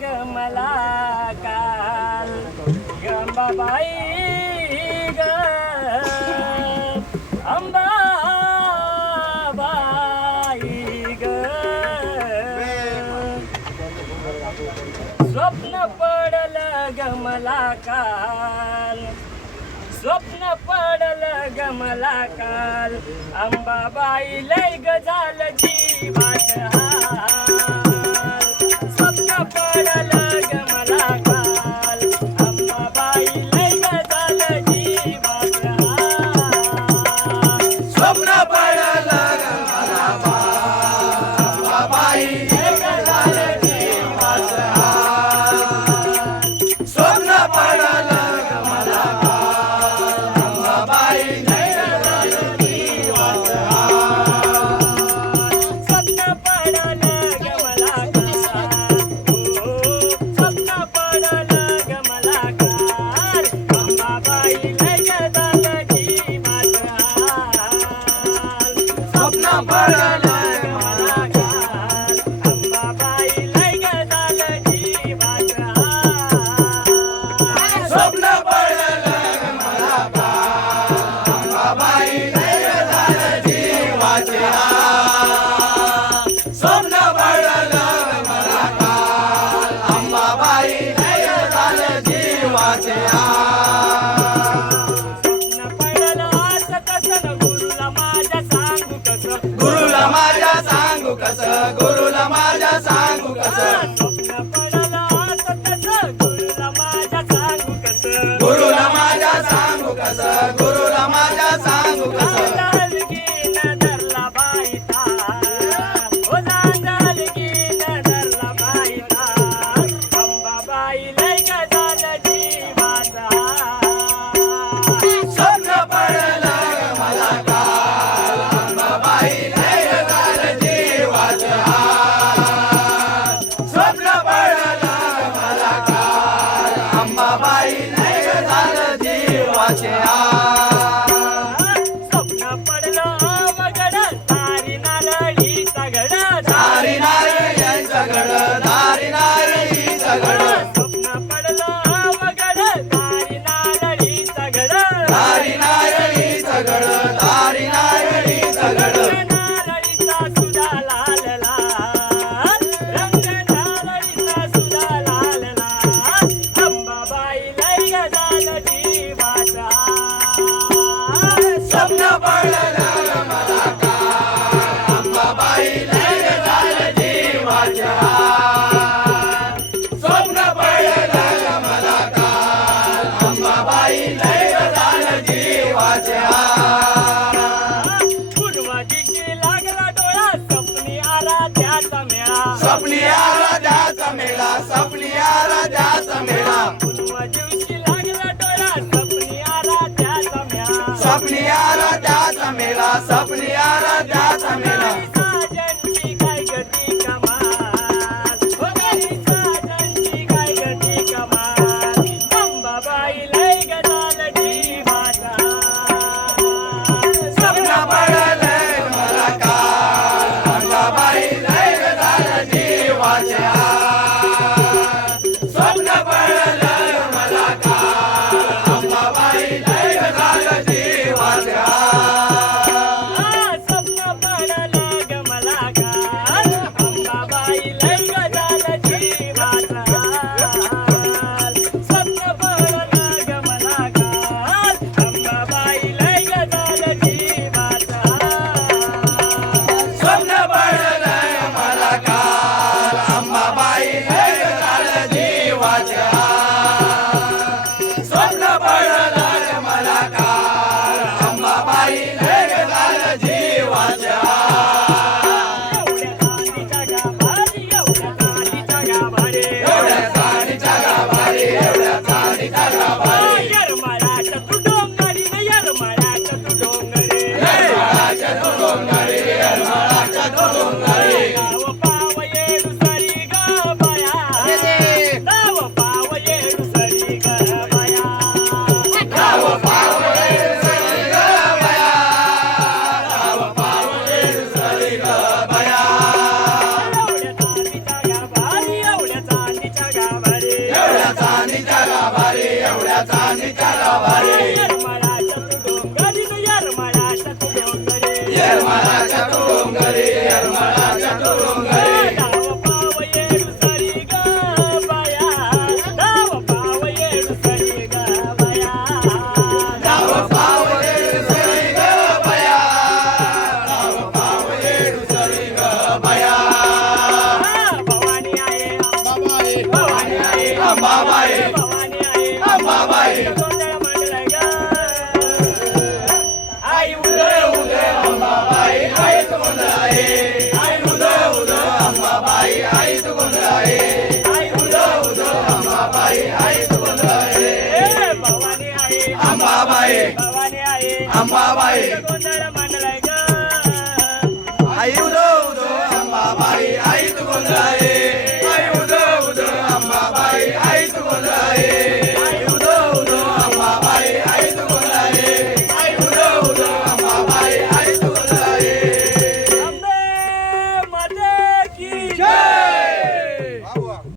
ग मला काल अंबाबाई ग अंबाबाई ग स्वप्न पडल ग मला काल स्वप्न पडल ग मला काल अंबाबाई लय ग झालं जीवात हाल स्वप्न पडल ग मला काल अंबाबाई लय ग झालं जीवात हाल स्वप्न पडल ग मला अंबाबाई लय ग झालं जीवात हाल स्वप्न पडल ग मला अंबाबाई स्वप्न पडल ग मला काल स्वप्न पडल ग मला काल अंबाबाई लय ग झालं जीवात हाल स्वप्न पडल ग मला काल अंबाबाई लय ग झालं जीवात हाल स्वप्न पडल ग मला अंबाबाई लय झालं जीवाचे हाल स्वप्न पडल ग मला अंबाबाई लय झालं जीवाचे हाल स्वप्न पडलं असं कसं न गुरुला माझ्या सांगू कसं गुरुला माझ्या सांगू कसं गुरुला माझ्या सांगू कसं स्वप्न पडलं असं कसं गुरुला माझ्या सांगू कसं गुरुला माझ्या सांगू कसं गुरुला माझ्या सांगू कसं जांजलगीन धरला बाई तार ओ जांजलगीन धरला बाई तार अंबाबाई लय ग झालं जीवाचा स्वप्न पडल ग मला काल अंबाबाई लय झालं जीवाचं हाल स्वप्न पडल ग मला काल अंबाबाई लय झालं जीवाचे हाल स्वप्न पडलं अवघड तारी नारळी सगड दारी नारळीचं घड दारी नारळीचं घड स्वप्न पडलं अवघड तारी नारळी सगड दारी नारळीचं घड दारी नारळीचं घड नारळीचा सुधा लाल लाल रंग नारळीचा सुधा लाल लाल अंबाबाई लय ग झालं जीवाचा स्वप्न पडल ग मला काल अंबाबाई लय झालं जीवाचे हाल स्वप्न पडल ग मला काल अंबाबाई लय झालं जीवाचे हाल पूर्व दिशी लागला डोळा स्वप्नी आराध्याचा मेळा स्वप्नी आराध्याचा मेळा स्वप्नी आराध्याचा मेळा पूर्व दिवशी लागला डोळा स्वप्नी आराध्याचा मेळा स्वप्नी आराध्याचा मेळा स्वप्नी आराध्याचा मेळा साजनची काय गती कमाल हो गरी साजनची काय गती कमाल अंबाबाई लय ग झालं जीवाचा स्वप्न पडल ग मला काल अंबाबाई लय झालं जीवाचे हाल स्वप्न पडल ग मला काल अंबाबाई लय झालं जीवाचे हाल स्वप्न पडलं ग मला काल अंबाबाई लय ग झालं जीवाचा हाल स्वप्न पडलं ग मला काल अंबाबाई लय ग झालं जीवाचा हाल स्वप्न पडल ग मला काल अंबाबाई चांदीच्या गाभारी येरमाळ्याच्या तू डोंगरी ग येरमाळ्याच्या तू डोंगरी येरमाळ्याच्या तू डोंगरी येरमाळ्याच्या तू डोंगरी डाव पाव येडू सरी ग बाया डाव पाव येडू सरी ग बाया डाव पाव येडू सरी ग बया डाव पाव येडू सरी ग बया भवानी आहे भवानी आहे अंबाबाई भवानी आहे अंबाबाई गोंधळ मांडलाय ग आई उदय उदय अंबाबाई आई तू गोंधळाई आई उदय उदय अंबाबाई आई तू गोंधळाई आई उदय उदय अंबाबाई आई तू गोंधळाई भवानी आहे अंबाबाई भवानी आहे अंबाबाई गोंधळ